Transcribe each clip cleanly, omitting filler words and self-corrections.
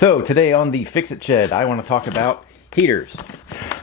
So today on the Fix-It Shed, I want to talk about heaters.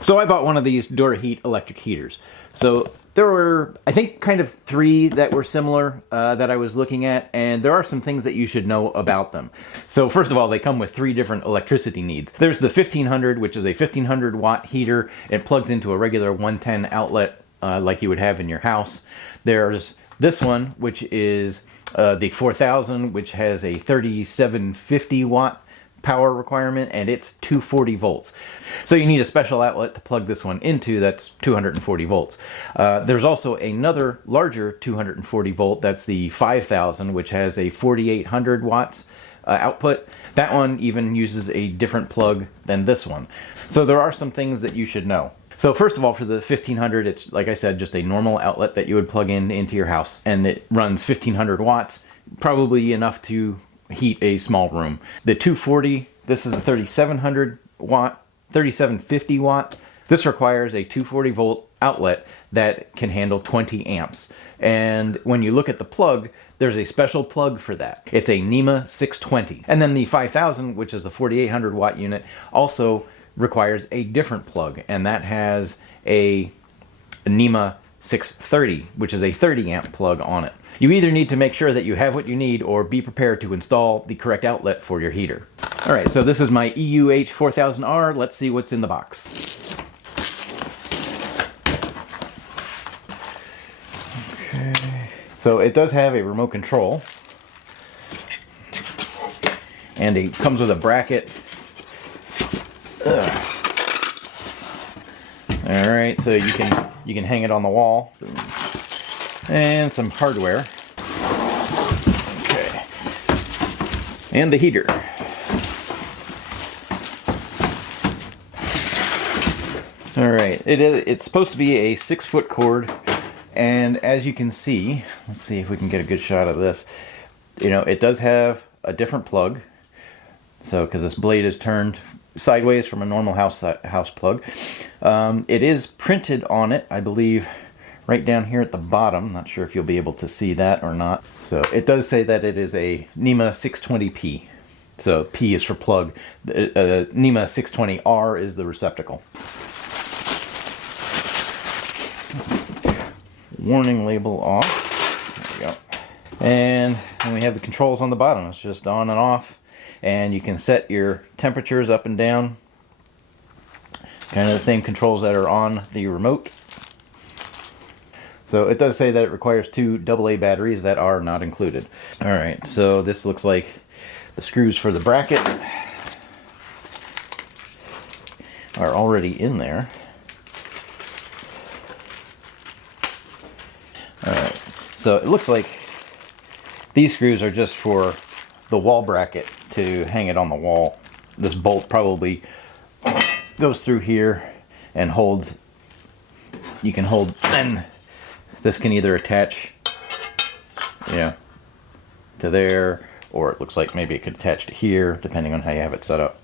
So I bought one of these Dura Heat electric heaters. So there were, I think, kind of three that were similar that I was looking at, and there are some things that you should know about them. So first of all, they come with three different electricity needs. There's the 1500, which is a 1500 watt heater. It plugs into a regular 110 outlet like you would have in your house. There's this one, which is the 4000, which has a 3750 watt power requirement, and it's 240 volts. So you need a special outlet to plug this one into that's 240 volts. There's also another larger 240 volt, that's the 5000, which has a 4800 watts output. That one even uses a different plug than this one. So there are some things that you should know. So first of all, for the 1500, it's, like I said, just a normal outlet that you would plug into your house, and it runs 1500 watts, probably enough to heat a small room. The 240, this is a 3700 watt, 3750 watt. This requires a 240 volt outlet that can handle 20 amps. And when you look at the plug, there's a special plug for that. It's a NEMA 620. And then the 5000, which is the 4800 watt unit, also requires a different plug, and that has a NEMA 630, which is a 30 amp plug on it. You either need to make sure that you have what you need or be prepared to install the correct outlet for your heater. All right, so this is my EUH4000R. Let's see what's in the box. Okay. So it does have a remote control, and it comes with a bracket. All right, so you can hang it on the wall. And some hardware. Okay. And the heater. All right, it's supposed to be a 6-foot cord, and as you can see, let's see if we can get a good shot of this. You know, it does have a different plug. So, because this blade is turned sideways from a normal house plug. It is printed on it, I believe, right down here at the bottom. Not sure if you'll be able to see that or not. So it does say that it is a NEMA 620P. So P is for plug. NEMA 620R is the receptacle. Warning label off. There we go. And then we have the controls on the bottom. It's just on and off. And you can set your temperatures up and down. Kind of the same controls that are on the remote. So it does say that it requires 2 AA batteries that are not included. Alright, so this looks like the screws for the bracket are already in there. Alright, so it looks like these screws are just for the wall bracket to hang it on the wall. This bolt probably goes through here and holds, you can hold, and this can either attach, to there, or it looks like maybe it could attach to here, depending on how you have it set up.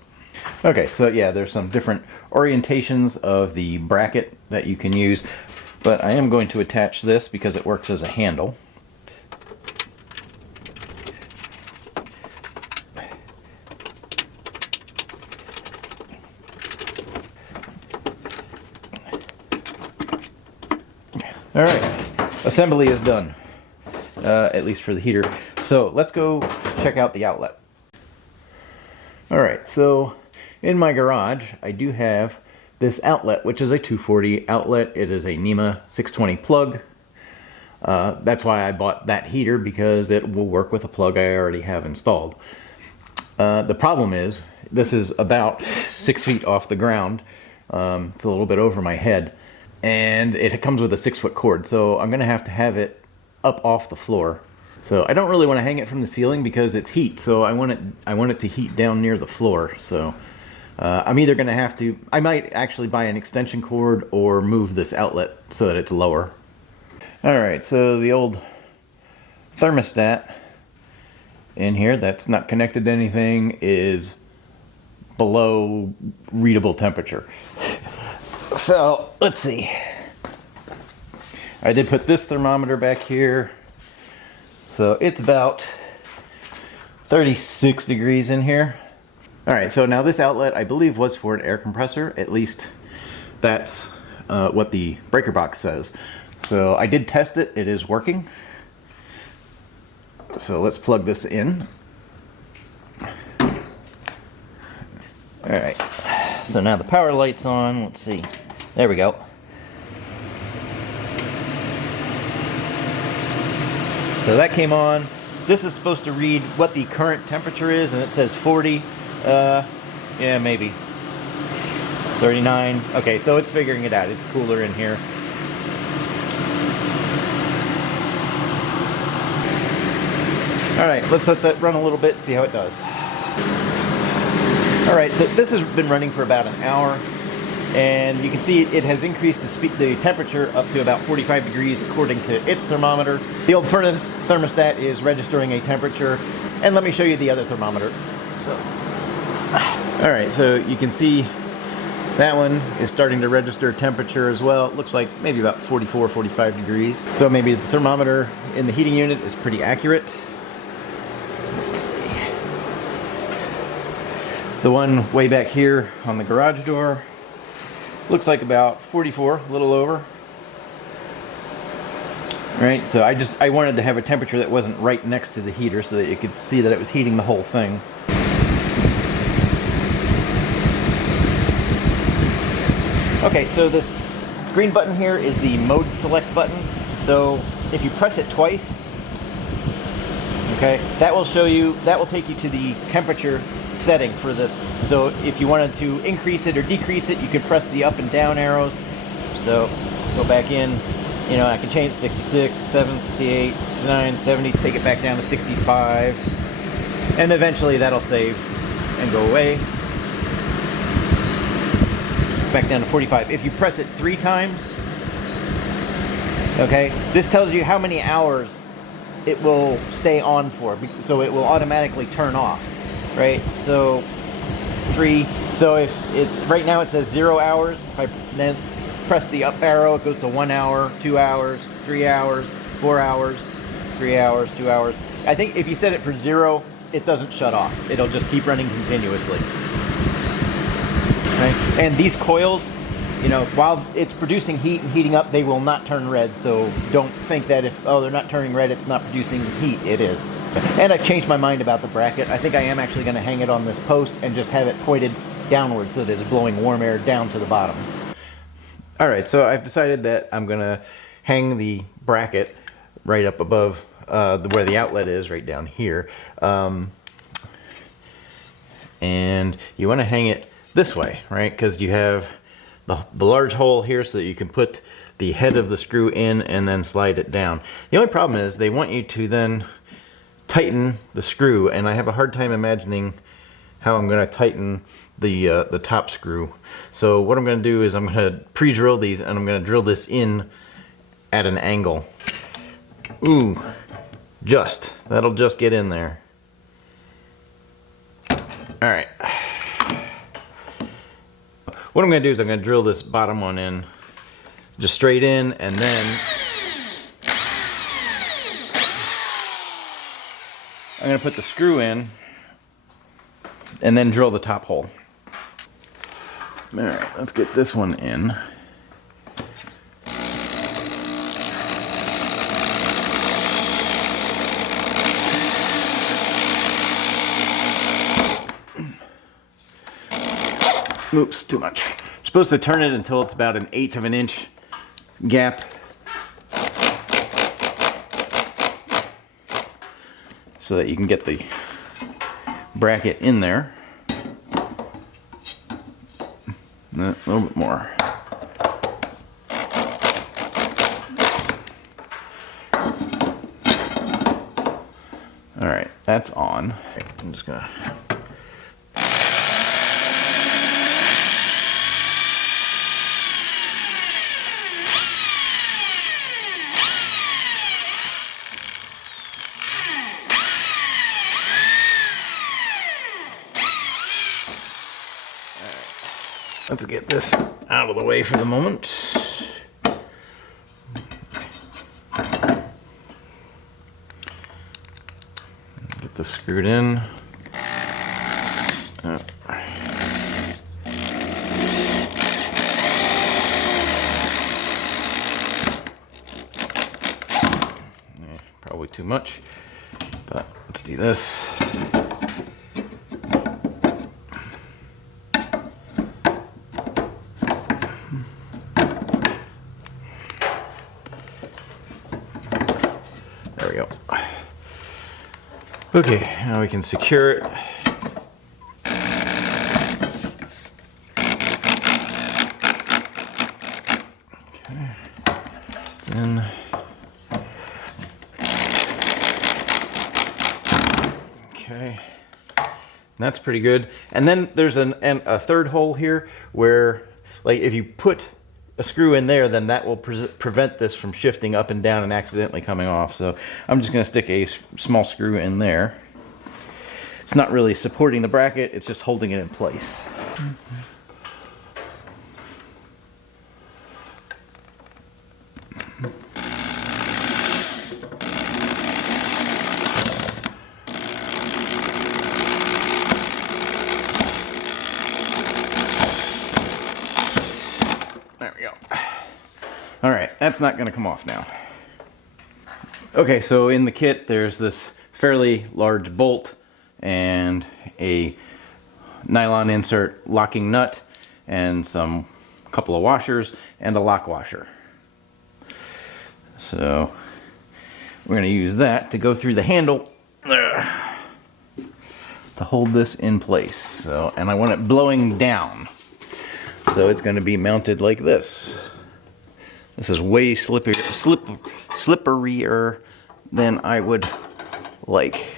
Okay, so yeah, there's some different orientations of the bracket that you can use, but I am going to attach this because it works as a handle. All right, assembly is done, at least for the heater. So let's go check out the outlet. All right, so in my garage, I do have this outlet, which is a 240 outlet. It is a NEMA 620 plug. That's why I bought that heater, because it will work with a plug I already have installed. The problem is, this is about 6 feet off the ground. It's a little bit over my head. And it comes with a 6-foot cord, so I'm gonna have to have it up off the floor. So I don't really want to hang it from the ceiling because it's heat, so I want it to heat down near the floor. So I'm either gonna have to, I might actually buy an extension cord or move this outlet so that it's lower. All right, so the old thermostat in here that's not connected to anything is below readable temperature. So let's see. I did put this thermometer back here. So it's about 36 degrees in here. All right, so now this outlet I believe was for an air compressor. At least that's what the breaker box says. So I did test it. It is working. So let's plug this in. All right, so now the power light's on. Let's see. There we go. So that came on. This is supposed to read what the current temperature is, and it says 40. Yeah, maybe. 39. Okay, so it's figuring it out. It's cooler in here. All right, let's let that run a little bit, see how it does. All right, so this has been running for about an hour, and you can see it has increased the temperature up to about 45 degrees according to its thermometer. The old furnace thermostat is registering a temperature, and let me show you the other thermometer. So, all right, so you can see that one is starting to register temperature as well. It looks like maybe about 44, 45 degrees. So maybe the thermometer in the heating unit is pretty accurate. Let's see. The one way back here on the garage door looks like about 44, a little over. Right, so I wanted to have a temperature that wasn't right next to the heater so that you could see that it was heating the whole thing. Okay, so this green button here is the mode select button. So if you press it twice, okay, that will take you to the temperature setting for this. So if you wanted to increase it or decrease it, you could press the up and down arrows. So go back in, you know, I can change 66, 67, 68, 69, 70, take it back down to 65, and eventually that'll save and go away. It's back down to 45. If you press it 3 times, okay, this tells you how many hours it will stay on for, so it will automatically turn off. Right, so 3. So if it's right now it says 0 hours. If I then press the up arrow, it goes to 1 hour, 2 hours, 3 hours, 4 hours, 3 hours, 2 hours. I think if you set it for 0, it doesn't shut off. It'll just keep running continuously. Right, and these coils, you know, while it's producing heat and heating up, they will not turn red. So don't think that if, oh, they're not turning red, it's not producing heat. It is. And I've changed my mind about the bracket. I think I am actually going to hang it on this post and just have it pointed downwards so that it's blowing warm air down to the bottom. All right, so I've decided that I'm going to hang the bracket right up above where the outlet is, right down here. And you want to hang it this way, right? Because you have the large hole here so that you can put the head of the screw in and then slide it down. The only problem is they want you to then tighten the screw, and I have a hard time imagining how I'm going to tighten the top screw. So what I'm going to do is I'm going to pre-drill these, and I'm going to drill this in at an angle. Ooh, that'll just get in there. All right. What I'm going to do is I'm going to drill this bottom one in, just straight in, and then I'm going to put the screw in and then drill the top hole. All right, let's get this one in. Oops, too much. You're supposed to turn it until it's about 1/8 of an inch gap. So that you can get the bracket in there. A little bit more. All right, that's on. I'm just gonna let's get this out of the way for the moment. Get this screwed in. too much, but let's do this. There we go. Okay, now we can secure it. Okay. Then okay. That's pretty good. And then there's a third hole here where, like, if you put a screw in there, then that will prevent this from shifting up and down and accidentally coming off. So I'm just going to stick a small screw in there. It's not really supporting the bracket, it's just holding it in place. All right, that's not going to come off now. Okay, so in the kit there's this fairly large bolt and a nylon insert locking nut and some couple of washers and a lock washer. So we're going to use that to go through the handle to hold this in place. So, and I want it blowing down. So it's going to be mounted like this. This is way slipperier than I would like.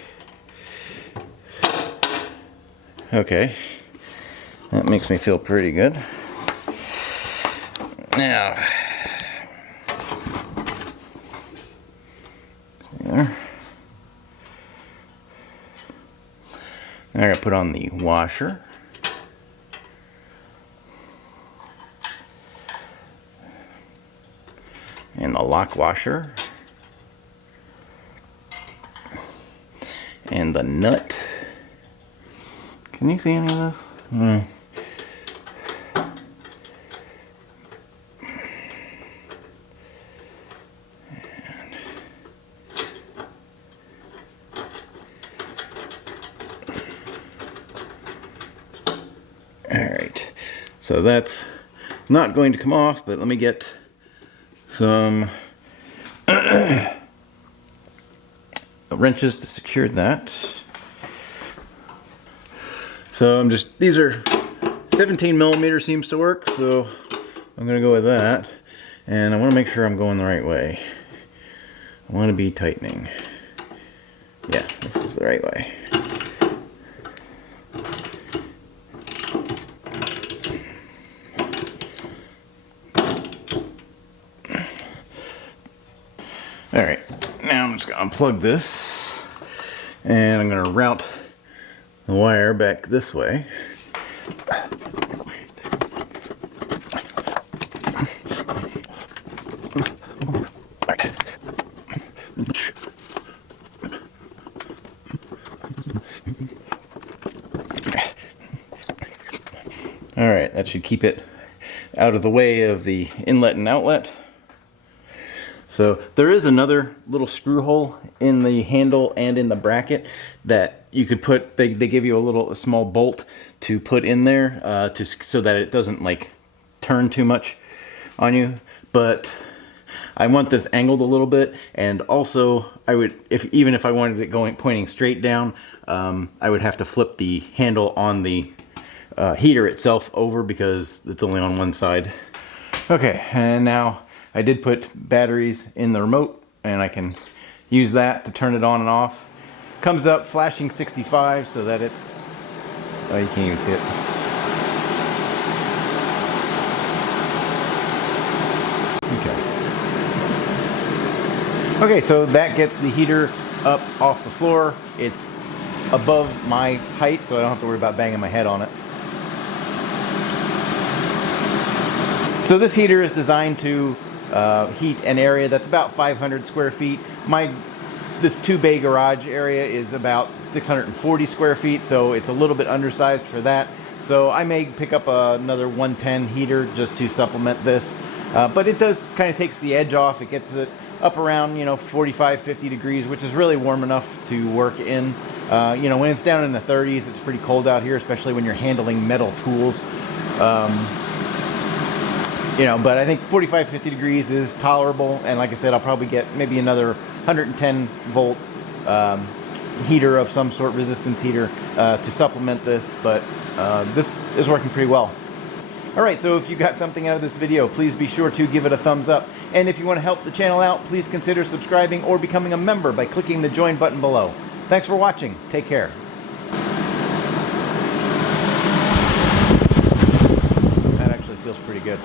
Okay, that makes me feel pretty good. Now, there. I'm going to put on the washer. And the lock washer. And the nut. Can you see any of this? Alright, so that's not going to come off, but let me get some wrenches to secure that. So these are 17 millimeter seems to work, so I'm gonna go with that. And I wanna make sure I'm going the right way. I wanna be tightening. Yeah, this is the right way. Alright, now I'm just going to unplug this and I'm going to route the wire back this way. Alright, that should keep it out of the way of the inlet and outlet. So there is another little screw hole in the handle and in the bracket that you could put, they give you a small bolt to put in there so that it doesn't like turn too much on you. But I want this angled a little bit, and also I would, even if I wanted it pointing straight down, I would have to flip the handle on the heater itself over because it's only on one side. Okay, and now I did put batteries in the remote, and I can use that to turn it on and off. Comes up flashing 65 so that it's, oh, you can't even see it. Okay, so that gets the heater up off the floor. It's above my height, so I don't have to worry about banging my head on it. So this heater is designed to heat an area that's about 500 square feet. This 2-bay garage area is about 640 square feet, so it's a little bit undersized for that. So I may pick up another 110 heater just to supplement this. But it does kind of takes the edge off. It gets it up around, 45, 50 degrees, which is really warm enough to work in. When it's down in the 30s, it's pretty cold out here, especially when you're handling metal tools. But I think 45, 50 degrees is tolerable. And like I said, I'll probably get maybe another 110 volt heater of some sort, resistance heater, to supplement this. But this is working pretty well. Alright, so if you got something out of this video, please be sure to give it a thumbs up. And if you want to help the channel out, please consider subscribing or becoming a member by clicking the join button below. Thanks for watching. Take care. That actually feels pretty good.